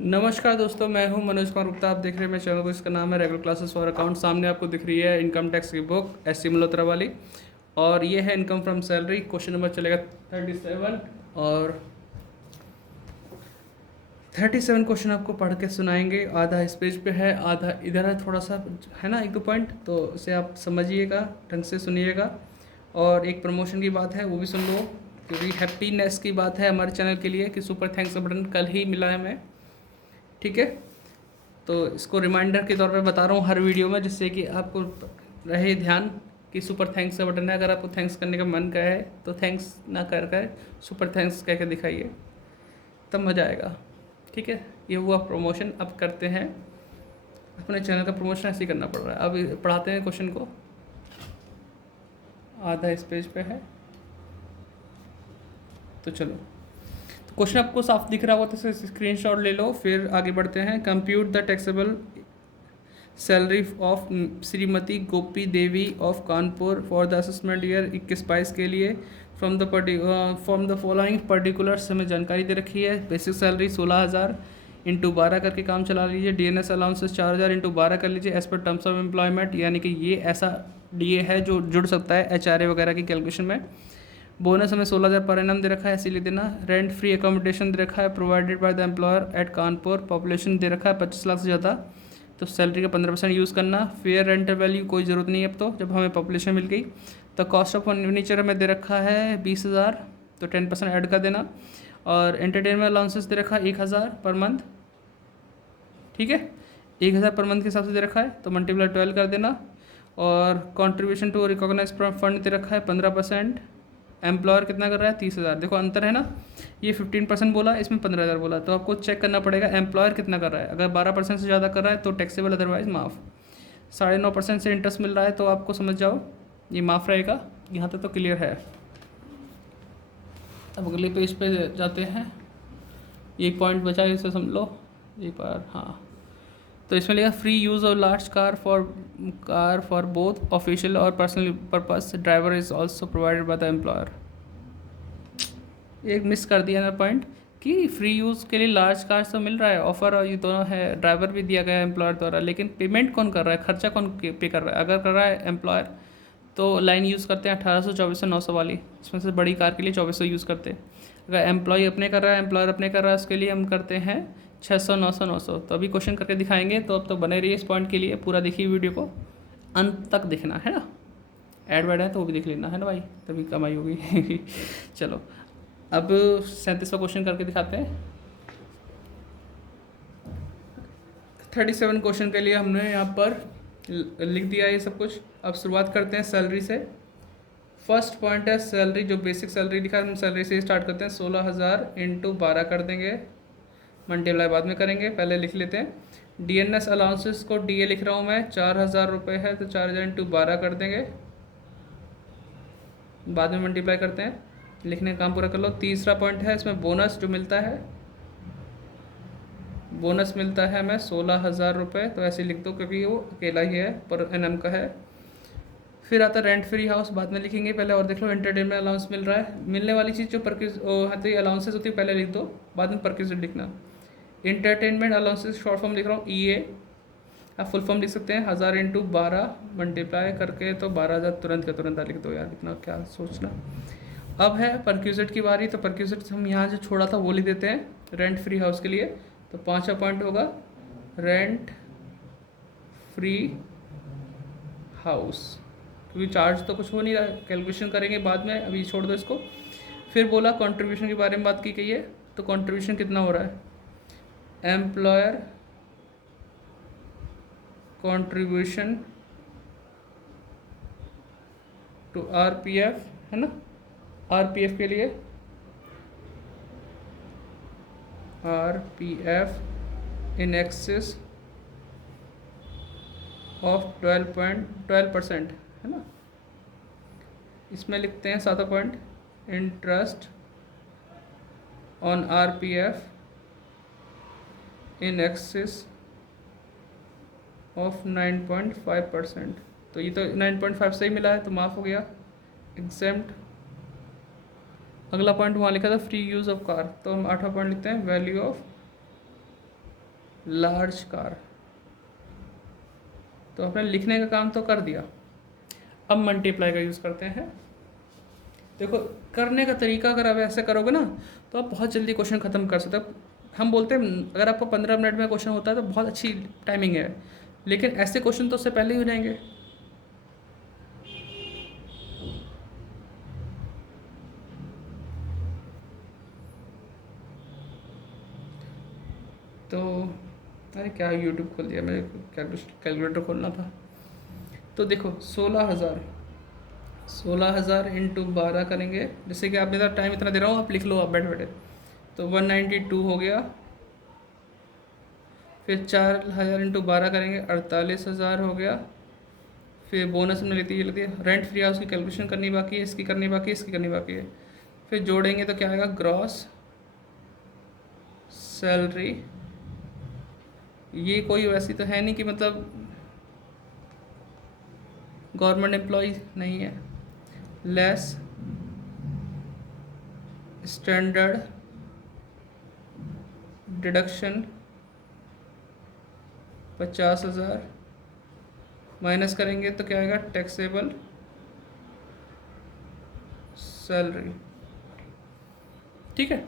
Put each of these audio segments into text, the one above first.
नमस्कार दोस्तों, मैं हूं मनोज कुमार गुप्ता। आप देख रहे हैं मेरे चैनल को। इसका नाम है रेगुलर क्लासेस फॉर अकाउंट। सामने आपको दिख रही है इनकम टैक्स की बुक एस सी मल्होत्रा वाली, और ये है income from salary. Question number चलेगा 37, और 37 क्वेश्चन आपको पढ़ के सुनाएंगे। आधा इस पेज पे है, आधा इधर है, थोड़ा सा है ना, एक दो पॉइंट, तो उसे आप समझिएगा, ढंग से सुनिएगा। और एक प्रमोशन की बात है, वो भी सुन लो, क्योंकि हैप्पीनेस की बात है हमारे चैनल के लिए कि सुपर थैंक्स का बटन कल ही मिला है हमें। ठीक है, तो इसको रिमाइंडर के तौर पे बता रहा हूँ हर वीडियो में, जिससे कि आपको रहे ध्यान कि सुपर थैंक्स का बटन है। अगर आपको थैंक्स करने का मन का है तो थैंक्स ना कर कर सुपर थैंक्स कह के दिखाइए, तब मज़ा आएगा। ठीक है, ये हुआ प्रमोशन। अब करते हैं अपने चैनल का प्रमोशन, ऐसे ही करना पड़ रहा है। अब पढ़ाते हैं क्वेश्चन को। आधा इस पेज पे है, तो चलो। तो क्वेश्चन आपको साफ दिख रहा होगा तो स्क्रीनशॉट ले लो, फिर आगे बढ़ते हैं। Compute the taxable salary of Shrimati Gopi Devi of Kanpur for the assessment year 21-22 के लिए फ्रॉम द फॉलोइंग पर्टिकुलर्स हमें जानकारी दे रखी है। बेसिक सैलरी 16,000 इंटू 12 करके काम चला लीजिए। डीएनएस अलाउंसेस 4,000 इंटू 12 कर लीजिए as per terms of employment, यानी कि ये ऐसा डीए है जो जुड़ सकता है एचआरए वगैरह की कैलकुलेशन में। बोनस हमें 16,000 पर एनम दे रखा है, इसीलिए देना। रेंट फ्री अकोमोडेशन दे रखा है provided by the employer at Kanpur. Population दे रखा है 25 लाख से ज़्यादा, तो सैलरी का 15% यूज़ करना। फेयर रेंटल वैल्यू कोई ज़रूरत नहीं है अब तो, जब हमें पॉपुलेशन मिल गई। तो कॉस्ट ऑफ फर्नीचर हमें दे रखा है 20,000, तो 10% ऐड कर देना। और एंटरटेनमेंट अलाउंसेस दे रखा है 1,000 पर मंथ। ठीक है, 1,000 पर मंथ के हिसाब से दे रखा है, तो मल्टीप्लाई 12 कर देना। और कॉन्ट्रीब्यूशन टू रिकॉग्नाइज फंड दे रखा है 15%। एम्प्लॉयर कितना कर रहा है 30,000। देखो अंतर है ना, ये 15% बोला, इसमें 15,000 बोला, तो आपको चेक करना पड़ेगा एम्प्लॉयर कितना कर रहा है। अगर 12% से ज़्यादा कर रहा है तो टैक्सेबल, अदरवाइज माफ़। 9.5% से इंटरेस्ट मिल रहा है तो आपको समझ जाओ ये माफ़ रहेगा। यहाँ तक तो क्लियर है। अब अगले पेज पे जाते हैं। ये पॉइंट बचा है, इसे समझ लो एक बार। हाँ, तो इसमें लिखा free use of large car for both official और personal purpose. Driver is also provided by the employer. एक मिस कर दिया ना पॉइंट, कि फ्री यूज़ के लिए लार्ज कार्स तो मिल रहा है ऑफर, और ये दोनों है, ड्राइवर भी दिया गया है एम्प्लॉयर द्वारा, लेकिन पेमेंट कौन कर रहा है, खर्चा कौन पे कर रहा है। अगर कर रहा है एम्प्लॉयर तो लाइन यूज़ करते हैं 1800, 2400, 900 वाली, इसमें से बड़ी कार के लिए 2400 यूज़ करते हैं। अगर एम्प्लॉय अपने कर रहा है, एम्प्लॉयर अपने कर रहा है, उसके लिए हम करते हैं 600, 900, 900। तो अभी क्वेश्चन करके दिखाएंगे, तो अब तो बने रहिए इस पॉइंट के लिए। पूरा देखिए वीडियो को, अंत तक देखना है ना। ऐड वैड है तो वो भी देख लेना है ना भाई, तभी कमाई होगी। चलो, अब 37वां क्वेश्चन करके दिखाते हैं। 37 क्वेश्चन के लिए हमने यहाँ पर लिख दिया ये सब कुछ। अब शुरुआत करते हैं सैलरी से। फर्स्ट पॉइंट है सैलरी, जो बेसिक सैलरी लिखा है हम सैलरी से स्टार्ट करते हैं। 16,000 इंटू 12 कर देंगे, मल्टीप्लाई बाद में करेंगे, पहले लिख लेते हैं। डीएनएस अलाउंसेस को डीए लिख रहा हूँ मैं, 4,000 रुपये है, तो 4,000 इंटू 12 कर देंगे, बाद में मल्टीप्लाई करते हैं। लिखने का काम पूरा कर लो। तीसरा पॉइंट है इसमें बोनस जो मिलता है, बोनस मिलता है हमें 16,000 रुपये, तो ऐसे लिख दो क्योंकि वो अकेला ही है, पर एनएम का है। फिर आता है रेंट फ्री हाउस, बाद में लिखेंगे, पहले और देख लो। एंटरटेनमेंट अलाउंस मिल रहा है, मिलने वाली चीज़ जो तो ये अलाउंसेस होती है, पहले लिख दो, बाद में परक्यूज लिखना। इंटरटेनमेंट अलाउंसेस शॉर्ट फॉर्म लिख रहा हूँ ई ए, आप फुल फॉर्म लिख सकते हैं। 1,000 इंटू 12 मल्टीप्लाई करके तो 12,000 तुरंत का तुरंत लिख दो यार, इतना क्या सोचना। अब है परक्यूजेट की बारी, तो परक्यूजेट हम यहाँ जो छोड़ा था वो लिख देते हैं रेंट फ्री हाउस के लिए। तो 5वां पॉइंट होगा रेंट फ्री हाउस, क्योंकि चार्ज तो कुछ हो नहीं रहा है, कैलकुलेशन करेंगे बाद में, अभी छोड़ दो इसको। फिर बोला कंट्रीब्यूशन के बारे में बात की गई है, तो कंट्रीब्यूशन कितना हो रहा है। एम्प्लॉयर कंट्रीब्यूशन टू आरपीएफ, है ना, आरपीएफ के लिए आरपीएफ इन एक्सेस ऑफ 12% है ना। इसमें लिखते हैं 7वां point, interest on RPF in excess of 9.5%। तो ये तो 9.5 से ही मिला है, तो माफ़ हो गया, एग्जेम्प्ट। अगला पॉइंट वहाँ लिखा था फ्री यूज़ ऑफ कार, तो हम 8वां पॉइंट लिखते हैं वैल्यू ऑफ लार्ज कार। तो आपने लिखने का काम तो कर दिया, अब मल्टीप्लाई का यूज़ करते हैं। देखो करने का तरीका अगर आप ऐसे करोगे ना तो आप बहुत जल्दी क्वेश्चन ख़त्म कर सकते हो। हम बोलते हैं अगर आपको 15 मिनट में क्वेश्चन होता है तो बहुत अच्छी टाइमिंग है, लेकिन ऐसे क्वेश्चन तो उससे पहले ही हो जाएंगे। तो अरे क्या यूट्यूब खोल दिया, मेरे कैलकुलेटर खोलना था। तो देखो 16,000 इंटू 12 करेंगे, जैसे कि आपने टाइम इतना दे रहा हूँ, आप लिख लो आप बैठे बैठे। तो 192 हो गया। फिर 4,000 इंटू 12 करेंगे, 48,000 हो गया। फिर बोनस में लेती है रेंट फ्री हाउस की कैलकुलेशन करनी बाकी है, इसकी करनी बाकी है, इसकी करनी बाकी है। फिर जोड़ेंगे तो क्या आएगा, ग्रॉस सैलरी। ये कोई वैसी तो है नहीं कि मतलब गवर्नमेंट एम्प्लॉय नहीं है, लेस स्टैंडर्ड डिडक्शन 50,000 माइनस करेंगे तो क्या आएगा, टैक्सेबल सैलरी। ठीक है।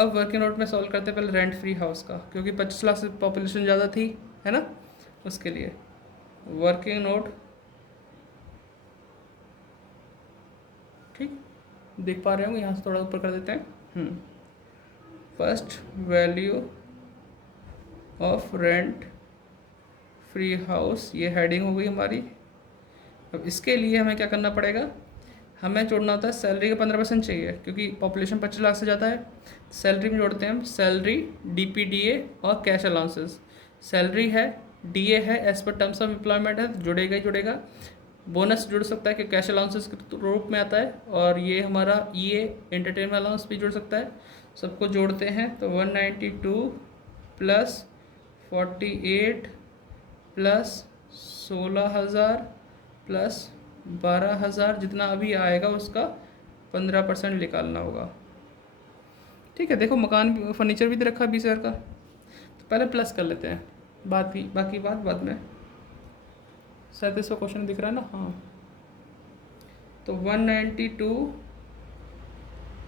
अब वर्किंग नोट में सॉल्व करते हैं पहले रेंट फ्री हाउस का, क्योंकि 25 लाख से पॉपुलेशन ज़्यादा थी, है ना, उसके लिए वर्किंग नोट। ठीक, देख पा रहे हो, यहाँ से थोड़ा ऊपर कर देते हैं। First value of rent free house, ये हेडिंग हो गई हमारी। अब इसके लिए हमें क्या करना पड़ेगा, हमें जोड़ना होता है सैलरी का 15% चाहिए, क्योंकि पॉपुलेशन 25 लाख से ज़्यादा है। सैलरी में जोड़ते हैं हम सैलरी, DPDA और कैश अलाउंसेस। सैलरी है, DA है, as per terms of employment है, जुड़ेगा ही जुड़ेगा। बोनस जुड़ सकता है कि कैश अलाउंसेस के रूप में आता है, और ये हमारा EA एंटरटेनमेंट अलाउंस भी जुड़ सकता है। सबको जोड़ते हैं तो 192 प्लस 48 प्लस 16,000 प्लस 12,000, जितना अभी आएगा उसका 15% निकालना होगा। ठीक है। देखो मकान फर्नीचर भी दे रखा है 20,000 का, तो पहले प्लस कर लेते हैं, बाकी बात बाद में। 37वां क्वेश्चन दिख रहा है ना, हाँ। तो 192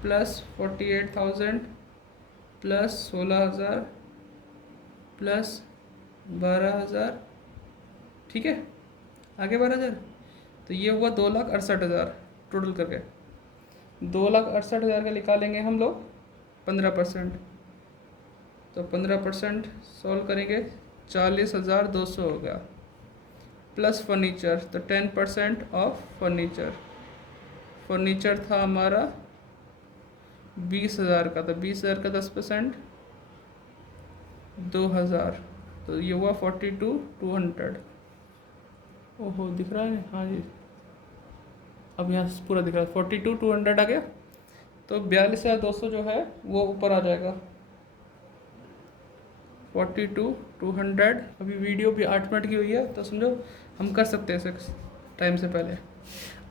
प्लस 48,000 प्लस 16,000 प्लस 12,000, ठीक है, आगे 12,000, तो ये हुआ 2,68,000 टोटल करके। 2,68,000 का निकालेंगे हम लोग 15%, तो 15% सॉल्व करेंगे 40,200 हो गया। प्लस फर्नीचर, तो 10% ऑफ फर्नीचर। फर्नीचर था हमारा 20,000 का, तो 20,000 का 10% 2,000, तो ये हुआ 42,200। ओहो दिख रहा है, हाँ जी, अब यहाँ से पूरा दिख रहा है। 42,200 आ गया, तो 42,200 जो है वो ऊपर आ जाएगा। 42,200। अभी वीडियो भी 8 मिनट की हुई है, तो समझो हम कर सकते हैं ऐसे टाइम से पहले।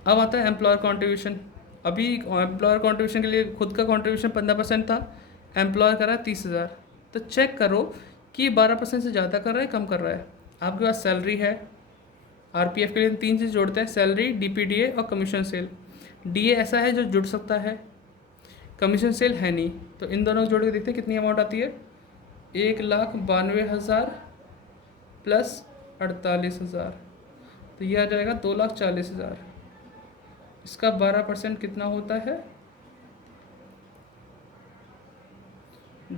अब आता है एम्प्लॉयर कॉन्ट्रीब्यूशन। अभी एम्प्लॉयर कॉन्ट्रीब्यूशन के लिए खुद का कॉन्ट्रीब्यूशन 15% था, एम्प्लॉयर कर रहा है 30,000। तो चेक करो कि 12% से ज़्यादा कर रहा है कम कर रहा है। आपके पास सैलरी है, RPF के लिए 3 चीज़ जोड़ते हैं, सैलरी, DPDA और कमीशन सेल। DA ऐसा है जो जुड़ सकता है, कमीशन सेल है नहीं, तो इन दोनों को जोड़ के देखते हैं कितनी अमाउंट आती है। 1,92,000 प्लस 48,000, तो ये आ जाएगा 2,40,000। इसका 12% कितना होता है,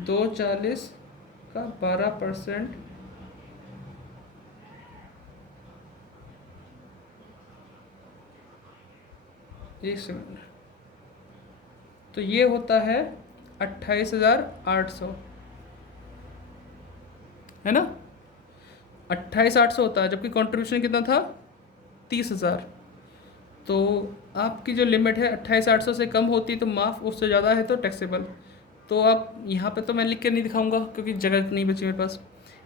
240 का 12%, एक सेकंड, तो ये होता है 28,800, है ना, 28,800 होता है, जबकि कंट्रीब्यूशन कितना था 30,000। तो आपकी जो लिमिट है 28,800 से कम होती है तो माफ़, उससे ज़्यादा है तो टैक्सेबल। तो आप यहाँ पे तो मैं लिख के नहीं दिखाऊंगा क्योंकि जगह नहीं बची मेरे पास।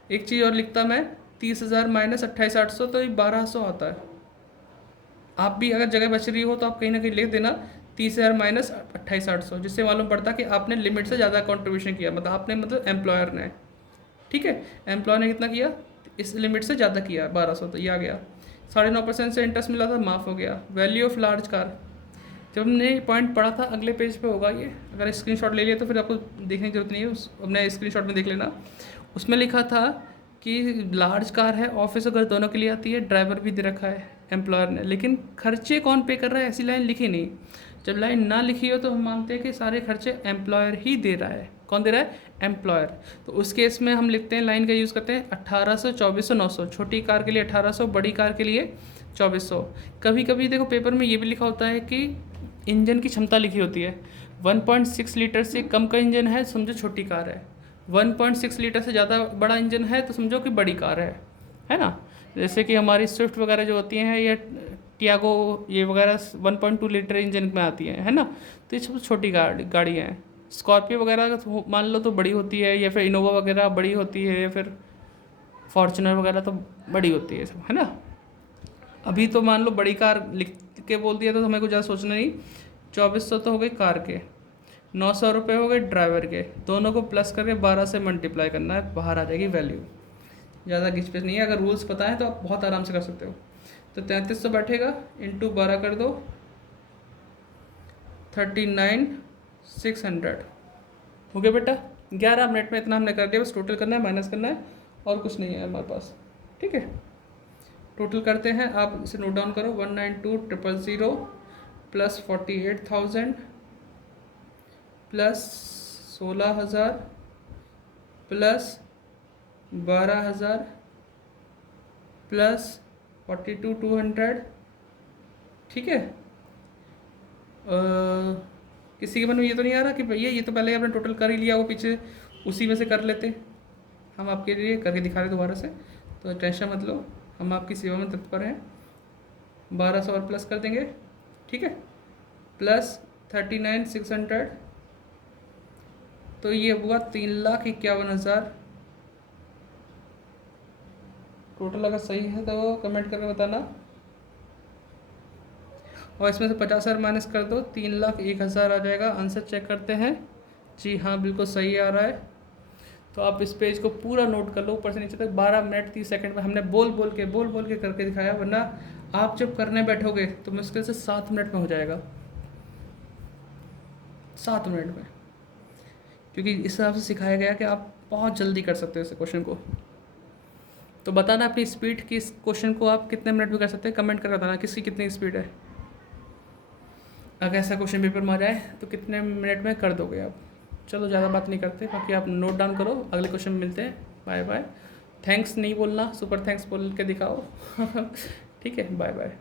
एक चीज़ और लिखता मैं, 30,000 माइनस 28,800, तो ये 1,200 आता है। आप भी अगर जगह बच रही हो तो आप कहीं ना कहीं लिख देना 30,000 माइनस 28,800, जिससे मालूम पड़ता कि आपने लिमिट से ज़्यादा कंट्रीब्यूशन किया, मतलब आपने, मतलब एम्प्लॉयर ने। ठीक है, एम्प्लॉय ने कितना किया, इस लिमिट से ज़्यादा किया 1200, तो ये आ गया। 9.5% से इंटरेस्ट मिला था, माफ़ हो गया। वैल्यू ऑफ लार्ज कार, जब हमने पॉइंट पढ़ा था अगले पेज पे होगा ये, अगर स्क्रीनशॉट ले लिया तो फिर आपको देखने की जरूरत नहीं है, उस अपने स्क्रीनशॉट में देख लेना। उसमें लिखा था कि लार्ज कार है, ऑफिस और घर दोनों के लिए आती है, ड्राइवर भी दे रखा है एम्प्लॉयर ने, लेकिन खर्चे कौन पे कर रहा है ऐसी लाइन लिखी नहीं। जब लाइन ना लिखी हो तो हम मानते हैं कि सारे खर्चे एम्प्लॉयर ही दे रहा है। कौन दे रहा है, एम्प्लॉयर। तो उस केस में हम लिखते हैं, लाइन का यूज़ करते हैं 1800, 2400, 900। छोटी कार के लिए 1800, बड़ी कार के लिए 2400। कभी कभी देखो पेपर में ये भी लिखा होता है कि इंजन की क्षमता लिखी होती है, 1.6 लीटर से कम का इंजन है समझो छोटी कार है, 1.6 लीटर से ज़्यादा बड़ा इंजन है तो समझो कि बड़ी कार है ना। जैसे कि हमारी स्विफ्ट वगैरह जो होती हैं या टियागो ये वगैरह 1.2 लीटर इंजन में आती हैं, है ना। तो ये सब छोटी गाड़ियाँ हैं। स्कॉर्पियो वगैरह तो मान लो तो बड़ी होती है, या फिर इनोवा वगैरह बड़ी होती है, या फिर फॉर्चुनर वगैरह तो बड़ी होती है सब, है ना। अभी तो मान लो बड़ी कार लिख के बोल दिया तो हमें कुछ ज़्यादा सोचना नहीं। 2400 तो हो गए कार के, 900 रुपये हो गए ड्राइवर के, दोनों को प्लस करके 12 से मल्टीप्लाई करना है, बाहर आ जाएगी वैल्यू। ज़्यादा घिचपिच नहीं है, अगर रूल्स पता है तो आप बहुत आराम से कर सकते हो। तो 3300 बैठेगा, इंटू 12 कर दो, 39,600 हो गया बेटा। 11 मिनट में इतना हमने कर दिया, बस टोटल करना है, माइनस करना है, और कुछ नहीं है हमारे पास। ठीक है, टोटल करते हैं, आप इसे नोट डाउन करो। 192,000 प्लस 48,000 प्लस 16,000 प्लस 12,000 प्लस 42,200। ठीक है, किसी के मन में ये तो नहीं आ रहा कि भैया ये तो पहले आपने टोटल कर ही लिया, वो पीछे उसी में से कर लेते। हम आपके लिए करके दिखा रहे दोबारा से, तो टेंशन मत लो, हम आपकी सेवा में तत्पर हैं। 1200 और प्लस कर देंगे, ठीक है, प्लस 39,600, तो ये हुआ 3,51,000। टोटल अगर सही है तो कमेंट करके बताना, और इसमें से 50,000 माइनस कर दो, 3,01,000 आ जाएगा। आंसर चेक करते हैं, जी हाँ बिल्कुल सही आ रहा है। तो आप इस पेज को पूरा नोट कर लो ऊपर से नीचे तक। 12 मिनट 30 सेकंड में हमने बोल बोल के करके दिखाया, वरना आप जब करने बैठोगे तो मुश्किल से 7 मिनट में हो जाएगा, 7 मिनट में, क्योंकि इस हिसाब से सिखाया गया कि आप बहुत जल्दी कर सकते हो इस क्वेश्चन को। तो बताना अपनी स्पीड कि इस क्वेश्चन को आप कितने मिनट में कर सकते हैं, कमेंट कर बताना किसकी कितनी स्पीड है। अगर ऐसा क्वेश्चन पेपर में आ जाए तो कितने मिनट में कर दोगे आप। चलो ज़्यादा बात नहीं करते, बाकी आप नोट डाउन करो, अगले क्वेश्चन में मिलते हैं। Bye bye. थैंक्स नहीं बोलना, सुपर थैंक्स बोल के दिखाओ। ठीक है, बाय बाय।